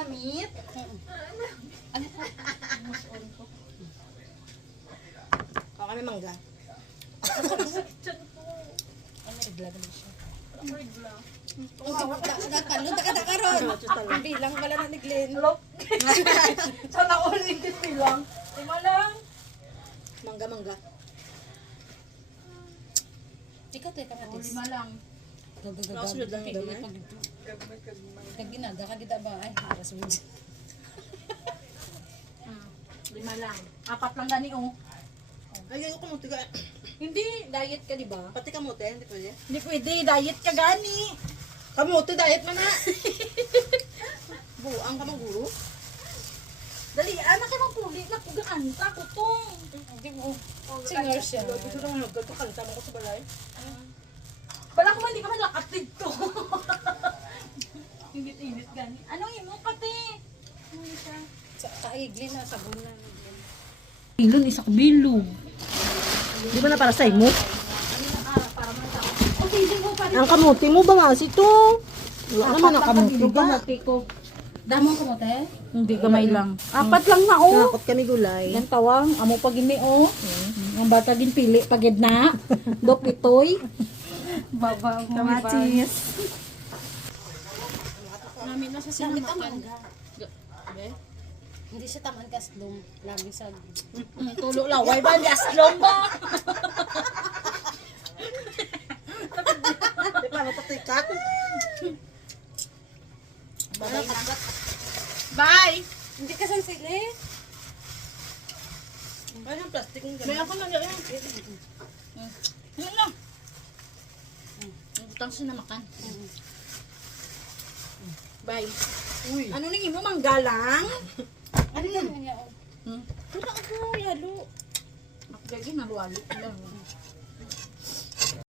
namit. Ano po? Muson ko. O kami mangga. Ano, regla naman siya. Karon. Bilang pala na ni Glenn. Sana all ingit bilang. Lima lang. Mangga. Ikaw tayo kamatis. Lima lang. Nakasunod lang yung gamay. Kaginaga ka kita ba? Ay, haras mo dyan. Lima lang. Apat lang gani oh. Ay, yung kamuti ka. Hindi, diet ka di ba? Pati kamuti, hindi pwede. Hindi pwede, diet ka gani. Kamuti, diet mo na. Buang ka mang guro. Dali, anak ka magpuli na kuganta ko tong. Hindi mo. Singer siya. Ito naman, nagkakanta mo ko sa balay. Bala ko man, hindi ka man lakat dito. Init-init gani. Anong imo pati? Ano siya? Kaigli na, sabon na. Bilon, isa ka bilog. Di ba na para sa imo? O, hindi mo pa rin. Ang kamuti mo ba nga ito? Wala naman ang kamuti ba? Kamuti ko. Damon ko mo, te? Hindi gamay lang. Apat lang na oh. Nakakot kami gulay. Yan tawang, amo pa gini oh. Ang bata din pili pagid na. Do pitoy. Baba mo kamatis. Namin na siya taman ka. Hindi siya taman kaslong. Lagi sa... Tulo laway ba gaslong ba? Di ba, napatikat? Bye. Hindi ka san sila eh. Ano yung plastic ng May gano'n? ako lang yan. Yan lang. Butang siya na makan. Bye. Uy. Ano nang imo manggalang? Ano yan niya? Wala ako yalo. Lagi na luwalo lang.